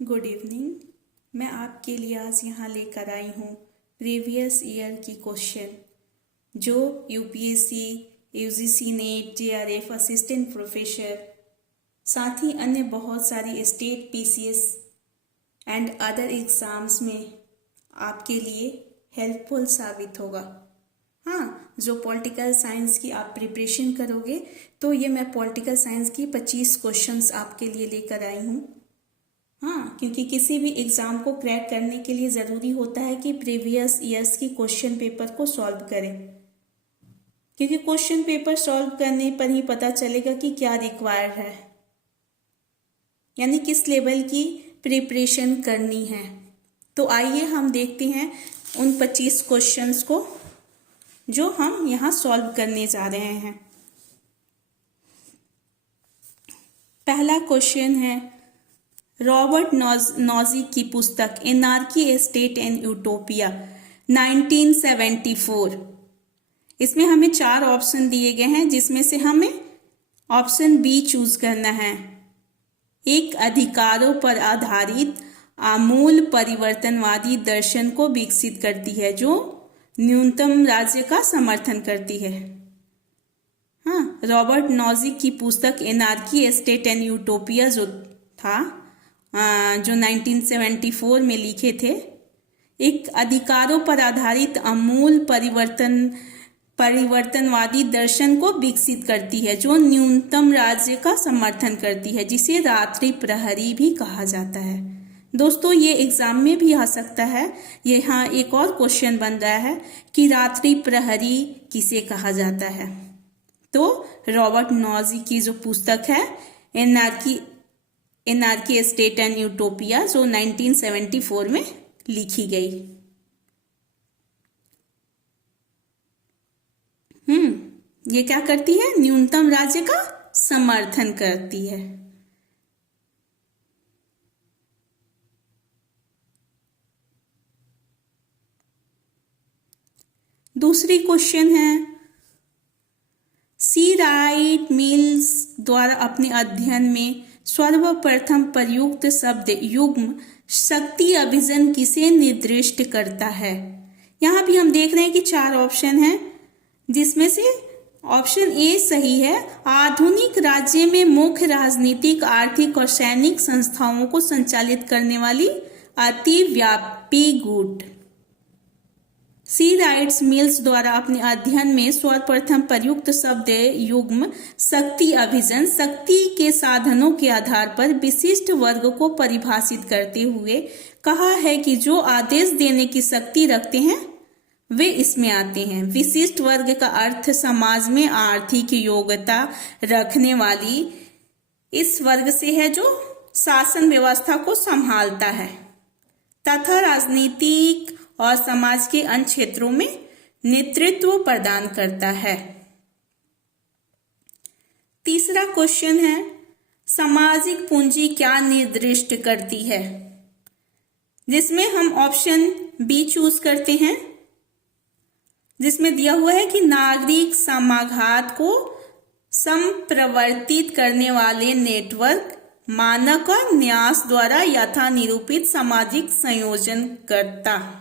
Good evening. मैं आपके लिए आज यहाँ लेकर आई हूँ प्रीवियस ईयर की क्वेश्चन जो UPSC, UGC net, JRF, assistant professor, साथ ही अन्य बहुत सारी state PCS and other exams में आपके लिए हेल्पफुल साबित होगा। हाँ, जो पॉलिटिकल साइंस की आप प्रिपरेशन करोगे तो ये मैं पॉलिटिकल साइंस की 25 क्वेश्चंस आपके लिए लेकर आई हूँ। हाँ, क्योंकि किसी भी एग्जाम को क्रैक करने के लिए ज़रूरी होता है कि प्रीवियस ईयर्स की क्वेश्चन पेपर को सॉल्व करें, क्योंकि क्वेश्चन पेपर सॉल्व करने पर ही पता चलेगा कि क्या रिक्वायर्ड है, यानी किस लेवल की प्रिपरेशन करनी है। तो आइए हम देखते हैं उन 25 क्वेश्चंस को जो हम यहाँ सॉल्व करने जा रहे हैं। पहला क्वेश्चन है रॉबर्ट नॉजिक की पुस्तक एनार्की, स्टेट एंड यूटोपिया 1974। इसमें हमें 4 ऑप्शन दिए गए हैं, जिसमें से हमें ऑप्शन बी चूज करना है। एक अधिकारों पर आधारित आमूल परिवर्तनवादी दर्शन को विकसित करती है जो न्यूनतम राज्य का समर्थन करती है। हाँ, रॉबर्ट नॉजिक की पुस्तक एनार्की, स्टेट एंड यूटोपिया जो था, जो 1974 में लिखे थे, एक अधिकारों पर आधारित आमूल परिवर्तनवादी दर्शन को विकसित करती है जो न्यूनतम राज्य का समर्थन करती है, जिसे रात्रि प्रहरी भी कहा जाता है। दोस्तों, ये एग्जाम में भी आ सकता है। यहाँ एक और क्वेश्चन बन रहा है कि रात्रि प्रहरी किसे कहा जाता है। तो रॉबर्ट नॉजिक की जो पुस्तक है एनार्की, स्टेट एंड यूटोपिया, जो 1974 में लिखी गई। ये क्या करती है? न्यूनतम राज्य का समर्थन करती है। दूसरी क्वेश्चन है सी राइट मिल्स द्वारा अपने अध्ययन में सर्वप्रथम प्रयुक्त शब्द युग्म शक्ति अभिजन किसे निर्दिष्ट करता है। यहाँ भी हम देख रहे हैं कि 4 ऑप्शन हैं, जिसमें से ऑप्शन ए सही है। आधुनिक राज्य में मुख्य राजनीतिक, आर्थिक और सैनिक संस्थाओं को संचालित करने वाली अतिव्यापी गुट। सी राइट्स मिल्स द्वारा अपने अध्ययन में सर्वप्रथम प्रयुक्त शब्द युग्म शक्ति अभिजन शक्ति के साधनों के आधार पर विशिष्ट वर्ग को परिभाषित करते हुए कहा है कि जो आदेश देने की शक्ति रखते हैं वे इसमें आते हैं। विशिष्ट वर्ग का अर्थ समाज में आर्थिक योग्यता रखने वाली इस वर्ग से है जो शासन व्यवस्था को संभालता है तथा राजनीतिक और समाज के अन्य क्षेत्रों में नेतृत्व प्रदान करता है। तीसरा क्वेश्चन है सामाजिक पूंजी क्या निर्दिष्ट करती है, जिसमें हम ऑप्शन बी चूज करते हैं, जिसमें दिया हुआ है कि नागरिक समाघात को संप्रवर्तित करने वाले नेटवर्क मानक और न्यास द्वारा यथानिरूपित सामाजिक संयोजन करता।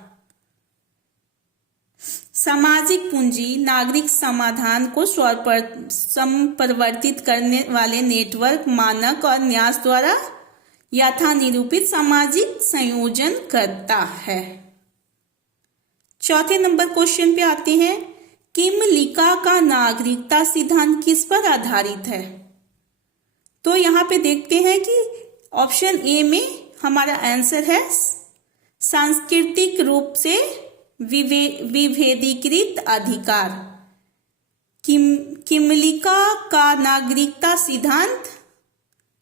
सामाजिक पूंजी नागरिक समाधान को संप्रवर्तित करने वाले नेटवर्क मानक और न्यास द्वारा यथानिरूपित सामाजिक संयोजन करता है। चौथे नंबर क्वेश्चन पे आते हैं किमलिका का नागरिकता सिद्धांत किस पर आधारित है। तो यहाँ पे देखते हैं कि ऑप्शन ए में हमारा आंसर है सांस्कृतिक रूप से विभेदीकृत अधिकार। किमलिका का नागरिकता सिद्धांत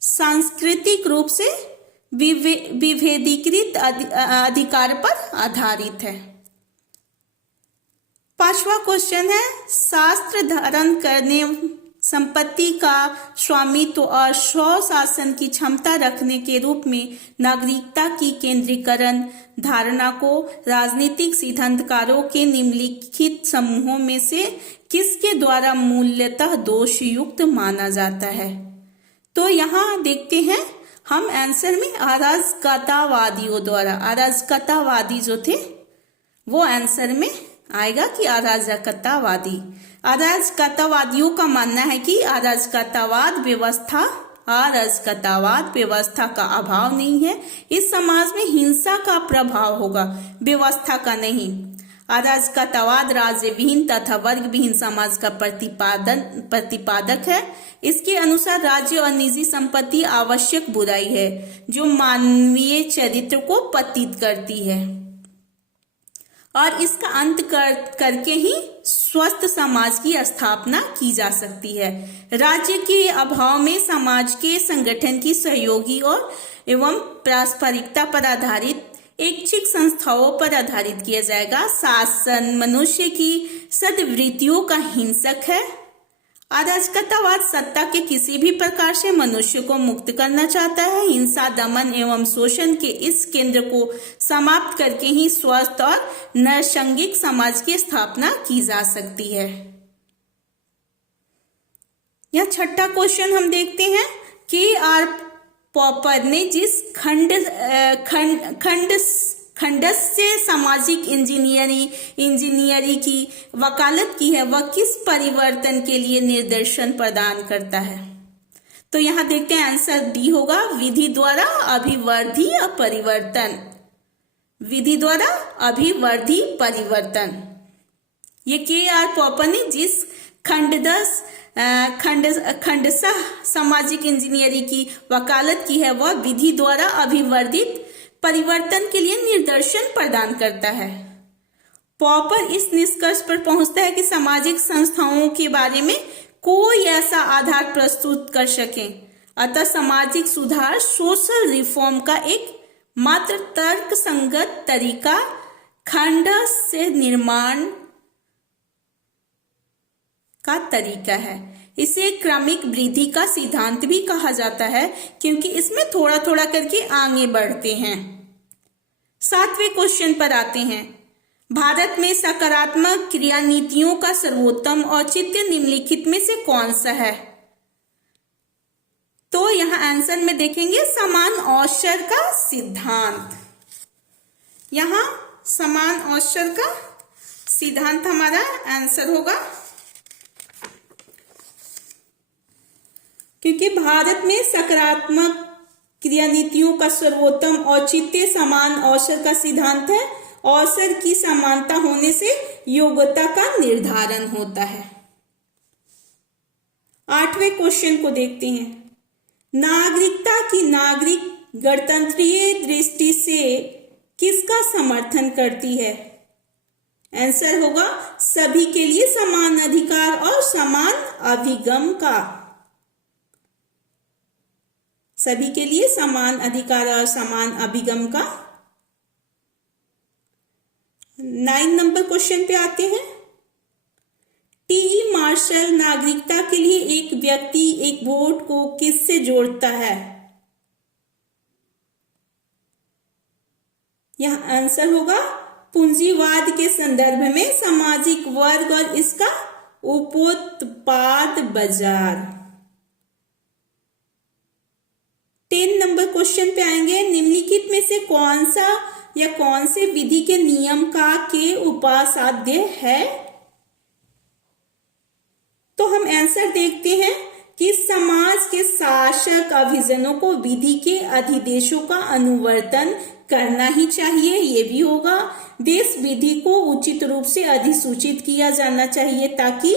सांस्कृतिक रूप से विभेदीकृत अधिकार पर आधारित है। 5वां क्वेश्चन है शास्त्र धारण करने संपत्ति का स्वामित्व और स्वशासन की क्षमता रखने के रूप में नागरिकता की केंद्रीकरण धारणा को राजनीतिक सिद्धांतकारों के निम्नलिखित समूहों में से किसके द्वारा मूलतः दोषयुक्त माना जाता है। तो यहाँ देखते हैं हम आंसर में अराजकतावादियों द्वारा, अराजकतावादी जो थे वो आंसर में आएगा कि अराजकतावादी। अराजकतावादियों का मानना है कि अराजकतावाद व्यवस्था का अभाव नहीं है, इस समाज में हिंसा का प्रभाव होगा, व्यवस्था का नहीं। अराजकतावाद राज्य विहीन तथा वर्ग विहीन समाज का प्रतिपादक है। इसके अनुसार राज्य और निजी संपत्ति आवश्यक बुराई है जो मानवीय चरित्र को पतित करती है और इसका अंत करके ही स्वस्थ समाज की स्थापना की जा सकती है। राज्य के अभाव में समाज के संगठन की सहयोगी और एवं पारस्परिकता पर आधारित ऐच्छिक संस्थाओं पर आधारित किया जाएगा। शासन मनुष्य की सद्वृत्तियों का हिंसक है। अराजकतावाद सत्ता के किसी भी प्रकार से मनुष्य को मुक्त करना चाहता है। हिंसा, दमन एवं शोषण के इस केंद्र को समाप्त करके ही स्वस्थ और नैसर्गिक समाज की स्थापना की जा सकती है। यह छठा क्वेश्चन हम देखते हैं कि आर पॉपर ने जिस खंड से सामाजिक इंजीनियरिंग की वकालत की है वह किस परिवर्तन के लिए निर्देशन प्रदान करता है? तो यहाँ देखते हैं आंसर डी होगा, विधि द्वारा अभिवृद्धि और परिवर्तन। विधि द्वारा अभिवृद्धि परिवर्तन। ये के आर पॉपर ने जिस खंडशः सामाजिक इंजीनियरिंग की वकालत की है वह विधि द्वारा अभिवर्धित परिवर्तन के लिए निर्देशन प्रदान करता है। पॉपर इस निष्कर्ष पर पहुंचता है कि सामाजिक संस्थाओं के बारे में कोई ऐसा आधार प्रस्तुत कर सके, अतः सामाजिक सुधार सोशल रिफॉर्म का एक मात्र तर्क संगत तरीका खंड से निर्माण का तरीका है। इसे क्रमिक वृद्धि का सिद्धांत भी कहा जाता है क्योंकि इसमें थोड़ा थोड़ा करके आगे बढ़ते हैं। 7वें क्वेश्चन पर आते हैं। भारत में सकारात्मक क्रिया नीतियों का सर्वोत्तम औचित्य निम्नलिखित में से कौन सा है? तो यहाँ आंसर में देखेंगे समान अवसर का सिद्धांत। यहाँ समान अवसर का सिद्धांत हमारा आंसर होगा क्योंकि भारत में सकारात्मक क्रिया नीतियों का सर्वोत्तम औचित्य समान अवसर का सिद्धांत है। अवसर की समानता होने से योग्यता का निर्धारण होता है। 8वें क्वेश्चन को देखते हैं। नागरिकता की नागरिक गणतंत्रीय दृष्टि से किसका समर्थन करती है? आंसर होगा सभी के लिए समान अधिकार और समान अभिगम का। सभी के लिए समान अधिकार और समान अभिगम का। 9 नंबर क्वेश्चन पे आते हैं। टी मार्शल नागरिकता के लिए एक व्यक्ति एक वोट को किससे जोड़ता है? यह आंसर होगा पूंजीवाद के संदर्भ में सामाजिक वर्ग और इसका उपोत्पाद बाजार। 10 नंबर क्वेश्चन पे आएंगे। निम्नलिखित में से कौन सा या कौन से विधि के नियम का के उपासाध्य है? तो हम आंसर देखते हैं कि समाज के शासक अभिजनों को विधि के अधिदेशों का अनुवर्तन करना ही चाहिए, ये भी होगा। देश विधि को उचित रूप से अधिसूचित किया जाना चाहिए ताकि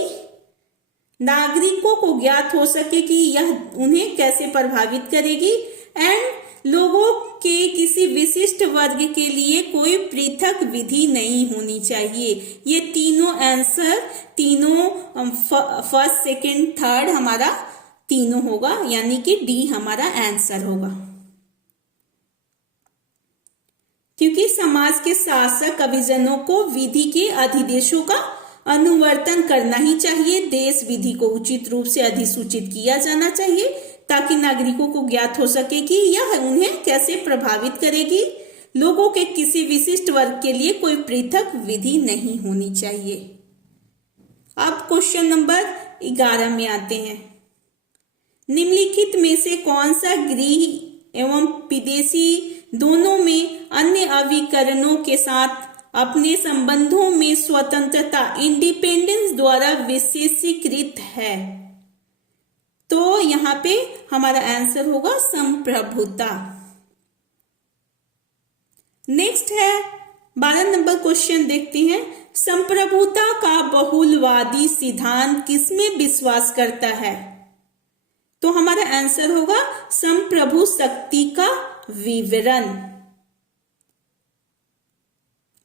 नागरिकों को ज्ञात हो सके कि यह उन्हें कैसे प्रभावित करेगी। एंड लोगों के किसी विशिष्ट वर्ग के लिए कोई पृथक विधि नहीं होनी चाहिए। ये तीनों आंसर, तीनों फर्स्ट, सेकंड, थर्ड हमारा तीनों होगा, यानी कि डी हमारा आंसर होगा। क्योंकि समाज के शासक अभिजनों को विधि के अधिदेशों का अनुवर्तन करना ही चाहिए। देश विधि को उचित रूप से अधिसूचित किया जाना चाहिए ताकि नागरिकों को ज्ञात हो सके कि यह उन्हें कैसे प्रभावित करेगी। लोगों के किसी विशिष्ट वर्ग के लिए कोई पृथक विधि नहीं होनी चाहिए। अब क्वेश्चन नंबर 11 में आते हैं। निम्नलिखित में से कौन सा गृह एवं विदेशी दोनों में अन्य अभिकरणों के साथ अपने संबंधों में स्वतंत्रता इंडिपेंडेंस द्वारा विशेषीकृत है। तो यहाँ पे हमारा आंसर होगा संप्रभुता। नेक्स्ट है 12 नंबर क्वेश्चन, देखते हैं। संप्रभुता का बहुलवादी सिद्धांत किसमें विश्वास करता है? तो हमारा आंसर होगा संप्रभु शक्ति का विवरण।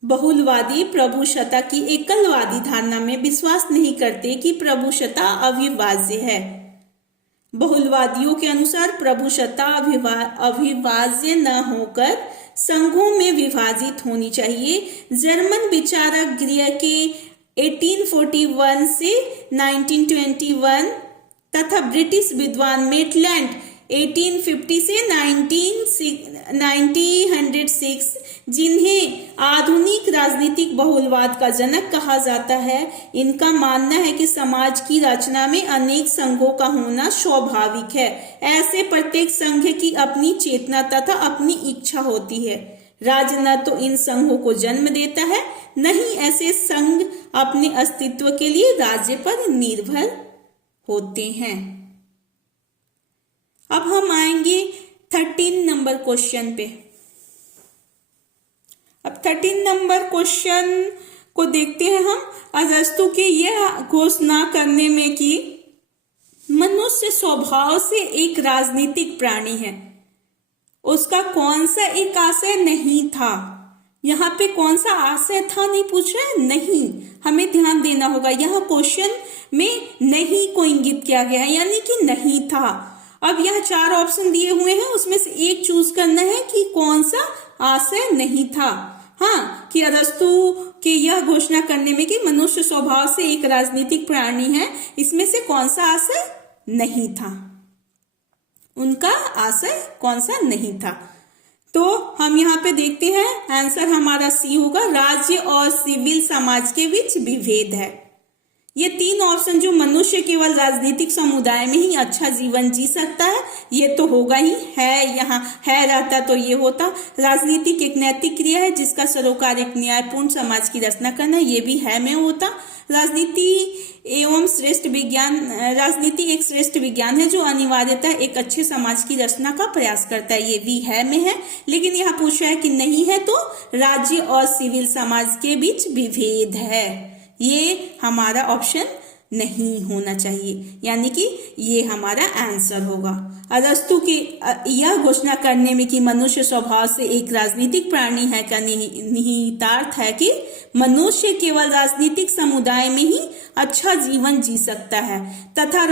बहुलवादी प्रभुसत्ता की एकलवादी धारणा में विश्वास नहीं करते कि प्रभुसत्ता अविभाज्य है। बहुलवादियों के अनुसार प्रभुसत्ता अविभाज्य न होकर संघों में विभाजित होनी चाहिए। जर्मन विचारक ग्रिय के 1841 से 1921 तथा ब्रिटिश विद्वान मेटलैंड 1850 से 1906, जिन्हें आधुनिक राजनीतिक बहुलवाद का जनक कहा जाता है, इनका मानना है कि समाज की रचना में अनेक संघों का होना स्वाभाविक है। ऐसे प्रत्येक संघ की अपनी चेतना तथा अपनी इच्छा होती है। राज्य न तो इन संघों को जन्म देता है, न ही ऐसे संघ अपने अस्तित्व के लिए राज्य पर निर्भर होते हैं। अब हम आएंगे 13 नंबर क्वेश्चन पे। अब 13 नंबर क्वेश्चन को देखते हैं हम। अरस्तु के यह घोषणा करने में कि मनुष्य स्वभाव से एक राजनीतिक प्राणी है, उसका कौन सा एक आशय नहीं था। यहाँ पे कौन सा आशय था नहीं पूछ रहे हैं, नहीं, हमें ध्यान देना होगा। यहाँ क्वेश्चन में नहीं को इंगित किया गया है, यानी कि नहीं था। अब यहाँ 4 ऑप्शन दिए हुए हैं, उसमें से एक चूज करना है कि कौन सा आशय नहीं था। हाँ, कि अरस्तु के यह घोषणा करने में कि मनुष्य स्वभाव से एक राजनीतिक प्राणी है, इसमें से कौन सा आशय नहीं था, उनका आशय कौन सा नहीं था। तो हम यहाँ पे देखते हैं, आंसर हमारा सी होगा, राज्य और सिविल समाज के बीच विभेद है। ये 3 ऑप्शन जो मनुष्य केवल राजनीतिक समुदाय में ही अच्छा जीवन जी सकता है, ये तो होगा ही है। यहाँ है रहता तो ये होता। राजनीतिक एक नैतिक क्रिया है जिसका सरोकार एक न्यायपूर्ण समाज की रचना करना, ये भी है में होता। राजनीति एक श्रेष्ठ विज्ञान है जो अनिवार्यतः एक अच्छे समाज की रचना का प्रयास करता है, ये भी है में है। लेकिन यहाँ पूछा है कि नहीं है, तो राज्य और सिविल समाज के बीच विभेद है, ये हमारा ऑप्शन नहीं होना चाहिए, यानी कि ये हमारा आंसर होगा। अरस्तु के यह घोषणा करने में कि मनुष्य स्वभाव से एक राजनीतिक प्राणी है का निहितार्थ है कि मनुष्य केवल राजनीतिक समुदाय में ही अच्छा जीवन जी सकता है तथा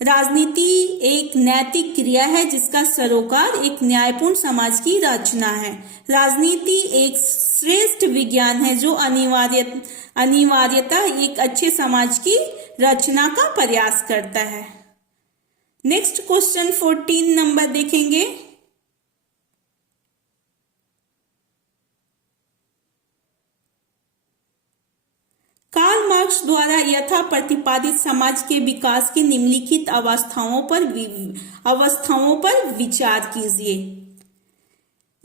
राजनीति एक नैतिक क्रिया है जिसका सरोकार एक न्यायपूर्ण समाज की रचना है। राजनीति एक श्रेष्ठ विज्ञान है जो अनिवार्यतः एक अच्छे समाज की रचना का प्रयास करता है। नेक्स्ट क्वेश्चन 14 नंबर देखेंगे। कार्ल मार्क्स द्वारा यथा प्रतिपादित समाज के विकास की निम्नलिखित अवस्थाओं पर विचार कीजिए।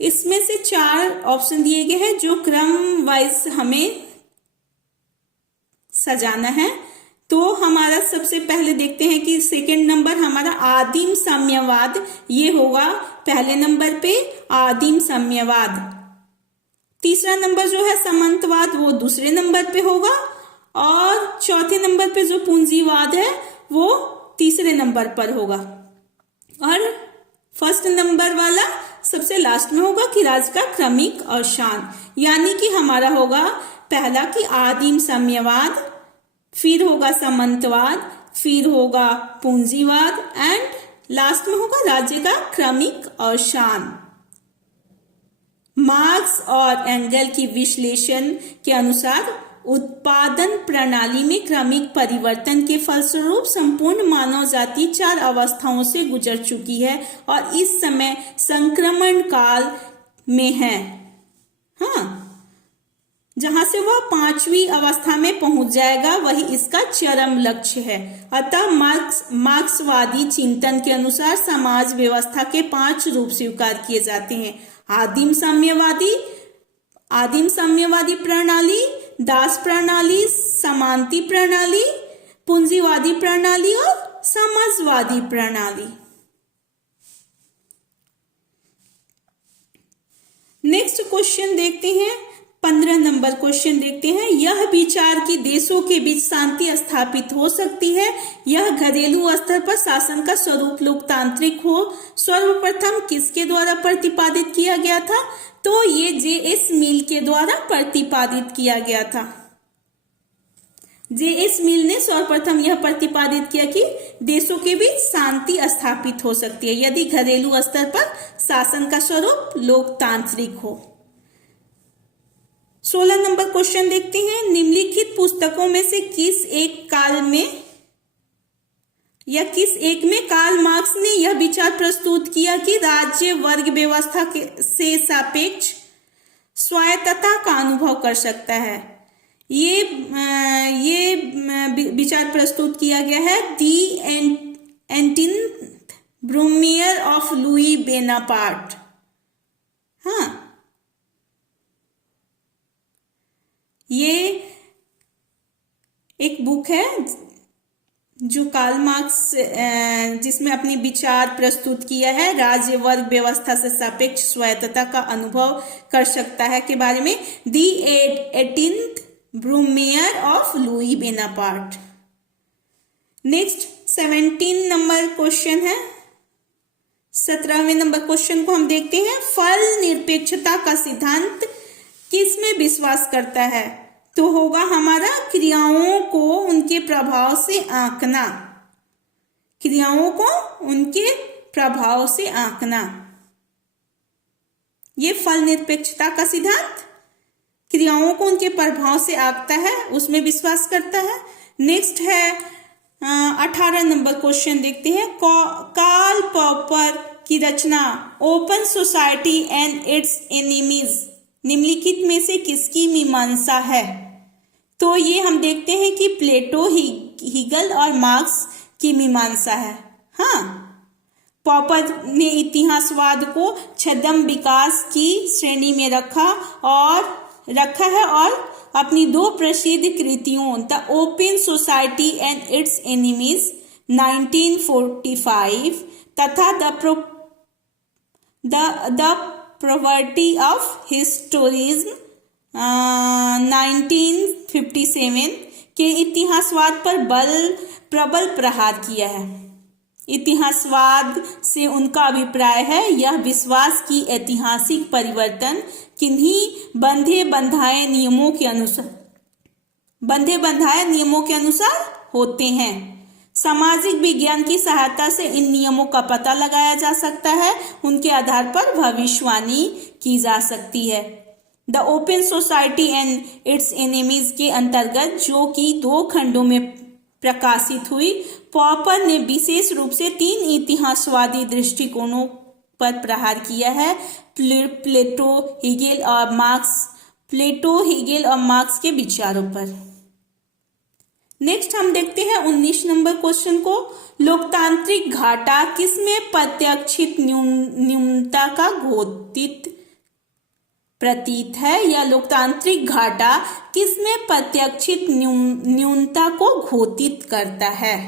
इसमें से 4 ऑप्शन दिए गए हैं जो क्रम वाइज हमें सजाना है। तो हमारा सबसे पहले देखते हैं कि सेकंड नंबर हमारा आदिम साम्यवाद, ये होगा पहले नंबर पे आदिम साम्यवाद। तीसरा नंबर जो है सामंतवाद, वो दूसरे नंबर पे होगा। और चौथे नंबर पे जो पूंजीवाद है वो तीसरे नंबर पर होगा। और फर्स्ट नंबर वाला सबसे लास्ट में होगा कि राज्य का क्रमिक अवसान, यानी कि हमारा होगा पहला कि आदिम साम्यवाद, फिर होगा सामंतवाद, फिर होगा पूंजीवाद एंड लास्ट में होगा राज्य का क्रमिक अवसान। मार्क्स और एंगल की विश्लेषण के अनुसार उत्पादन प्रणाली में क्रमिक परिवर्तन के फलस्वरूप संपूर्ण मानव जाति 4 अवस्थाओं से गुजर चुकी है और इस समय संक्रमण काल में है। हाँ, जहां से वह 5वीं अवस्था में पहुंच जाएगा, वही इसका चरम लक्ष्य है। अतः मार्क्सवादी चिंतन के अनुसार समाज व्यवस्था के 5 रूप स्वीकार किए जाते हैं: आदिम साम्यवादी प्रणाली, दास प्रणाली, समानती प्रणाली, पूंजीवादी प्रणाली और समाजवादी प्रणाली। नेक्स्ट क्वेश्चन देखते हैं, 15 नंबर क्वेश्चन देखते हैं। यह विचार कि देशों के बीच शांति स्थापित हो सकती है, यह घरेलू स्तर पर शासन का स्वरूप लोकतांत्रिक हो, सर्वप्रथम किसके द्वारा प्रतिपादित किया गया था? तो ये J.S. मिल के द्वारा प्रतिपादित किया गया था। J.S. मिल ने सर्वप्रथम यह प्रतिपादित किया कि देशों के बीच शांति स्थापित हो सकती है यदि घरेलू स्तर पर शासन का स्वरूप लोकतांत्रिक हो। 16 नंबर क्वेश्चन देखते हैं। निम्नलिखित पुस्तकों में से किस एक में कार्ल मार्क्स ने यह विचार प्रस्तुत किया कि राज्य वर्ग व्यवस्था से सापेक्ष स्वायत्तता का अनुभव कर सकता है? ये विचार प्रस्तुत किया गया है दी 18th Brumaire of Louis Bonaparte. हाँ, ये एक बुक है जो कार्ल मार्क्स जिसमें अपने विचार प्रस्तुत किया है राज्य वर्ग व्यवस्था से सापेक्ष स्वायत्तता का अनुभव कर सकता है के बारे में, the 18th Brumaire of Louis Bonaparte. Next 17 number question है। 17वें नंबर क्वेश्चन को हम देखते हैं। फल निरपेक्षता का सिद्धांत किसमें विश्वास करता है? तो होगा हमारा क्रियाओं को उनके प्रभाव से आंकना। क्रियाओं को उनके प्रभाव से आंकना, ये फल निरपेक्षता का सिद्धांत क्रियाओं को उनके प्रभाव से आंकता है, उसमें विश्वास करता है। नेक्स्ट है 18 नंबर क्वेश्चन देखते हैं। कार्ल पॉपर की रचना open society and its enemies निम्नलिखित में से किसकी मीमांसा है? तो ये हम देखते हैं कि प्लेटो, हीगल और मार्क्स की मीमांसा है। हाँ, पॉपर ने इतिहासवाद को छद्म विकास की श्रेणी में रखा है और अपनी 2 प्रसिद्ध कृतियों the open society and its enemies 1945 तथा द प्रॉपर्टी ऑफ हिस्टोरिज्म 1957 के इतिहासवाद पर प्रबल प्रहार किया है। इतिहासवाद से उनका अभिप्राय है यह विश्वास की ऐतिहासिक परिवर्तन किन्हीं बंधे बंधाए नियमों के अनुसार होते हैं। सामाजिक विज्ञान की सहायता से इन नियमों का पता लगाया जा सकता है, उनके आधार पर भविष्यवाणी की जा सकती है। The open society and its enemies के अंतर्गत, जो कि 2 खंडों में प्रकाशित हुई, पॉपर ने विशेष रूप से 3 इतिहासवादी दृष्टिकोणों पर प्रहार किया है: प्लेटो, हीगेल और मार्क्स के विचारों पर। नेक्स्ट हम देखते हैं 19 नंबर क्वेश्चन को। लोकतांत्रिक घाटा किसमें प्रत्याशित न्यूनता का घोषित प्रतीत है? या लोकतांत्रिक घाटा किसमें प्रत्याशित न्यूनता को घोषित करता है?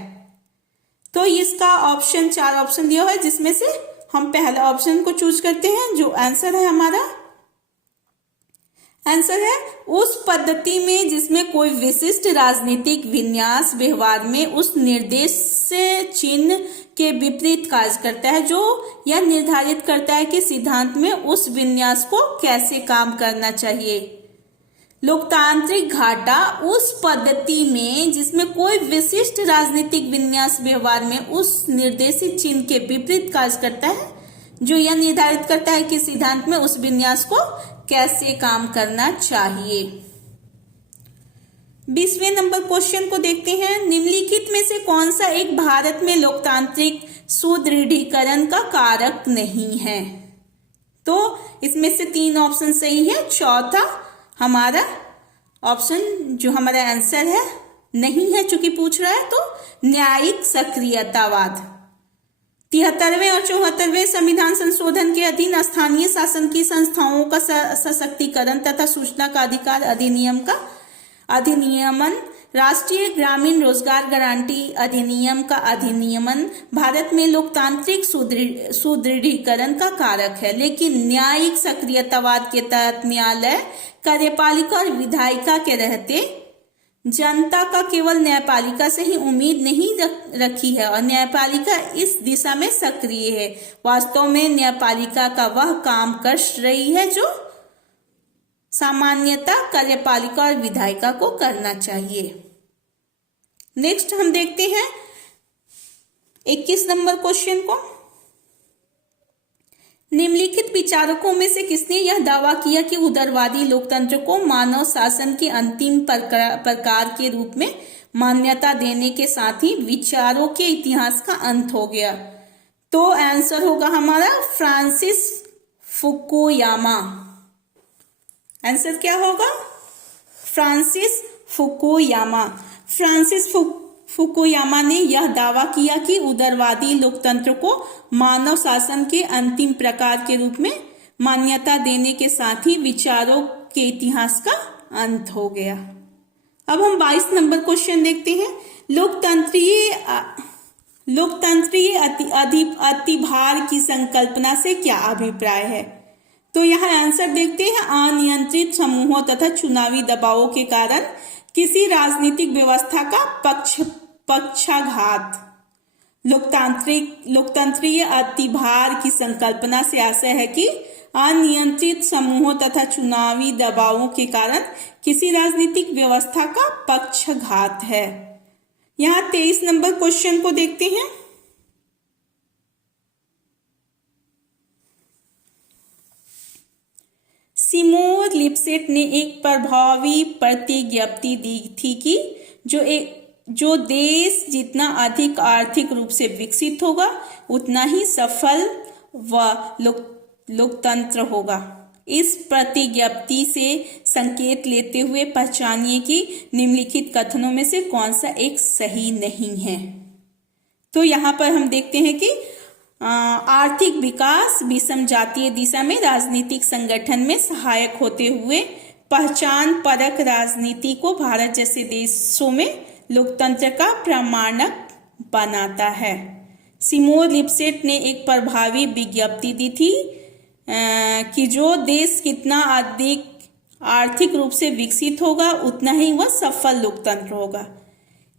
तो इसका ऑप्शन 4 ऑप्शन दिया हुआ है, जिसमें से हम पहले ऑप्शन को चूज करते हैं। जो आंसर है हमारा आंसर है उस पद्धति में जिसमें कोई विशिष्ट राजनीतिक विन्यास व्यवहार में उस निर्देश चिन्ह के विपरीत कार्य करता है, जो यह निर्धारित करता है कि सिद्धांत में उस विन्यास को कैसे काम करना चाहिए। लोकतांत्रिक घाटा उस पद्धति में जिसमें कोई विशिष्ट राजनीतिक विन्यास व्यवहार में उस निर्देशित चिन्ह के विपरीत कार्य करता है, जो यह निर्धारित करता है कि सिद्धांत में उस विन्यास को कैसे काम करना चाहिए। 20वें नंबर क्वेश्चन को देखते हैं। निम्नलिखित में से कौन सा एक भारत में लोकतांत्रिक सुदृढ़ीकरण का कारक नहीं है? तो इसमें से 3 ऑप्शन सही है। चौथा हमारा ऑप्शन जो हमारा आंसर है नहीं है, चूंकि पूछ रहा है तो न्यायिक सक्रियतावाद। 73वें और 74वें संविधान संशोधन के अधीन स्थानीय शासन की संस्थाओं का सशक्तिकरण तथा सूचना का अधिकार अधिनियम का अधिनियमन, राष्ट्रीय ग्रामीण रोजगार गारंटी अधिनियम का अधिनियमन भारत में लोकतांत्रिक सुदृढ़ीकरण का कारक है, लेकिन न्यायिक सक्रियतावाद के तहत न्यायालय, कार्यपालिका और विधायिका के रहते जनता का केवल न्यायपालिका से ही उम्मीद नहीं रखी है और न्यायपालिका इस दिशा में सक्रिय है। वास्तव में न्यायपालिका का वह काम कर रही है जो सामान्यतः कार्यपालिका और विधायिका को करना चाहिए। नेक्स्ट हम देखते हैं 21 नंबर क्वेश्चन को। निम्नलिखित विचारकों में से किसने यह दावा किया कि उदारवादी लोकतंत्र को मानव शासन के अंतिम प्रकार के रूप में मान्यता देने के साथ ही विचारों के इतिहास का अंत हो गया? तो आंसर होगा हमारा फ्रांसिस फुकुयामा। आंसर क्या होगा? Francis Fukuyama. फ्रांसिस फुकुयामा ने यह दावा किया कि उदारवादी लोकतंत्र को मानव शासन के अंतिम प्रकार के रूप में मान्यता देने के साथ ही विचारों के इतिहास का अंत हो गया। अब हम 22 नंबर क्वेश्चन देखते हैं। लोकतंत्रीय अतिभार की संकल्पना से क्या अभिप्राय है? तो यहाँ आंसर देखते हैं, अनियंत्रित समूहों तथा चुनावी दबावों के कारण किसी राजनीतिक व्यवस्था का पक्षाघात। लोकतंत्रीय अतिभार की संकल्पना से आशय है कि अनियंत्रित समूहों तथा चुनावी दबावों के कारण किसी राजनीतिक व्यवस्था का पक्षाघात है। यहाँ 23 नंबर क्वेश्चन को देखते हैं। सिमोन लिप्सेट ने एक प्रभावी प्रतिज्ञप्ति दी थी कि जो देश जितना अधिक आर्थिक रूप से विकसित होगा उतना ही सफल व लोकतंत्र होगा। इस प्रतिज्ञप्ति से संकेत लेते हुए पहचानिए कि निम्नलिखित कथनों में से कौन सा एक सही नहीं है। तो यहाँ पर हम देखते हैं कि आर्थिक विकास विषम जातीय दिशा में राजनीतिक संगठन में सहायक होते हुए पहचान परक राजनीति को भारत जैसे देशों में लोकतंत्र का प्रमाणक बनाता है। सिमोन लिप्सेट ने एक प्रभावी विज्ञप्ति दी थी कि जो देश कितना अधिक आर्थिक रूप से विकसित होगा उतना ही वह सफल लोकतंत्र होगा।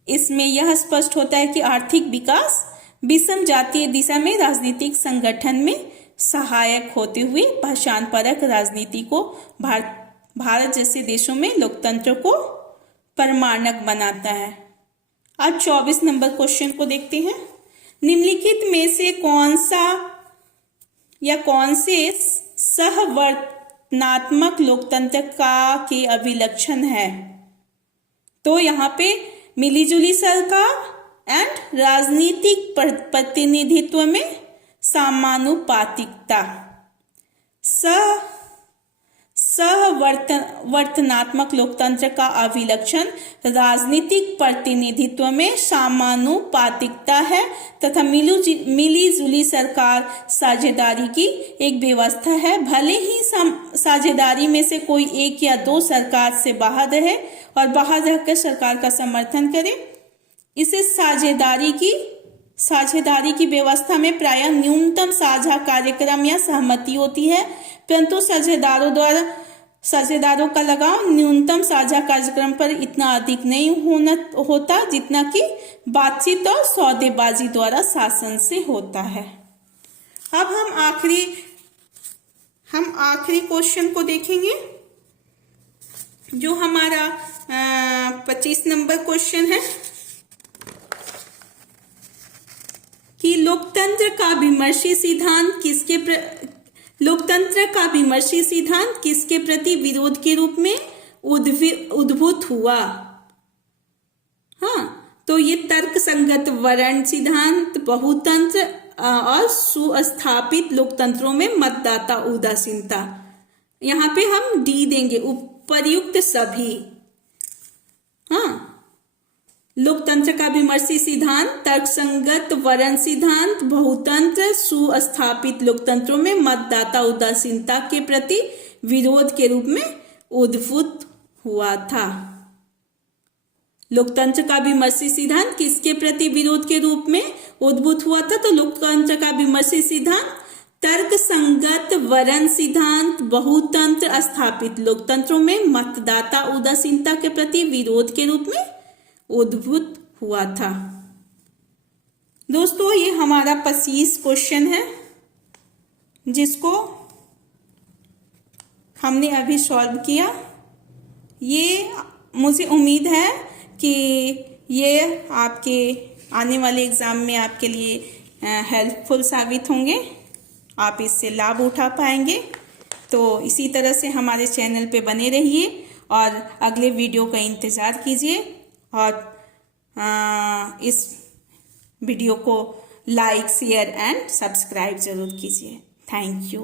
इसमें यह स्पष्ट होता है कि आर्थिक विकास विषम जातीय दिशा में राजनीतिक संगठन में सहायक होते हुए पहचान परक राजनीति को भारत जैसे देशों में लोकतंत्र को प्रमाणक बनाता है। अब 24 नंबर क्वेश्चन को देखते हैं। निम्नलिखित में से कौन से सहवर्तनात्मक लोकतंत्र के अभिलक्षण है? तो यहाँ पे मिलीजुली सरकार एंड राजनीतिक प्रतिनिधित्व में समानुपातिकता। सहवर्तनात्मक लोकतंत्र का अभिलक्षण राजनीतिक प्रतिनिधित्व में समानुपातिकता है तथा मिलीजुली सरकार साझेदारी की एक व्यवस्था है। भले ही साझेदारी में से कोई एक या दो सरकार से बाहर रहे और बाहर रहकर सरकार का समर्थन करे, इसे साझेदारी की व्यवस्था में प्रायः न्यूनतम साझा कार्यक्रम या सहमति होती है, परंतु साझेदारों का लगाव न्यूनतम साझा कार्यक्रम पर इतना अधिक नहीं होता जितना कि बातचीत और सौदेबाजी द्वारा शासन से होता है। अब हम आखिरी क्वेश्चन को देखेंगे जो हमारा 25 नंबर क्वेश्चन है कि लोकतंत्र का विमर्शी सिद्धांत किसके प्रति विरोध के रूप में उद्भूत हुआ? हाँ, तो ये तर्क संगत वर्ण सिद्धांत, बहुतंत्र और सुस्थापित लोकतंत्रों में मतदाता उदासीनता। यहाँ पे हम डी देंगे, उपर्युक्त सभी। हाँ, लोकतंत्र का विमर्शी सिद्धांत, तर्कसंगत वर्ण सिद्धांत, बहुतंत्र, सुस्थापित लोकतंत्रों में मतदाता उदासीनता के प्रति विरोध के रूप में उद्भूत हुआ था। लोकतंत्र का विमर्शी सिद्धांत किसके प्रति विरोध के रूप में उद्भूत हुआ था? तो लोकतंत्र का विमर्शी सिद्धांत तर्कसंगत वर्ण सिद्धांत, बहुतंत्र, स्थापित लोकतंत्रों में मतदाता उदासीनता के प्रति विरोध के रूप में उद्भूत हुआ था। दोस्तों, ये हमारा 25 क्वेश्चन है जिसको हमने अभी सॉल्व किया। ये मुझे उम्मीद है कि ये आपके आने वाले एग्जाम में आपके लिए हेल्पफुल साबित होंगे, आप इससे लाभ उठा पाएंगे। तो इसी तरह से हमारे चैनल पे बने रहिए और अगले वीडियो का इंतज़ार कीजिए और इस वीडियो को लाइक, शेयर एंड सब्सक्राइब जरूर कीजिए। Thank you.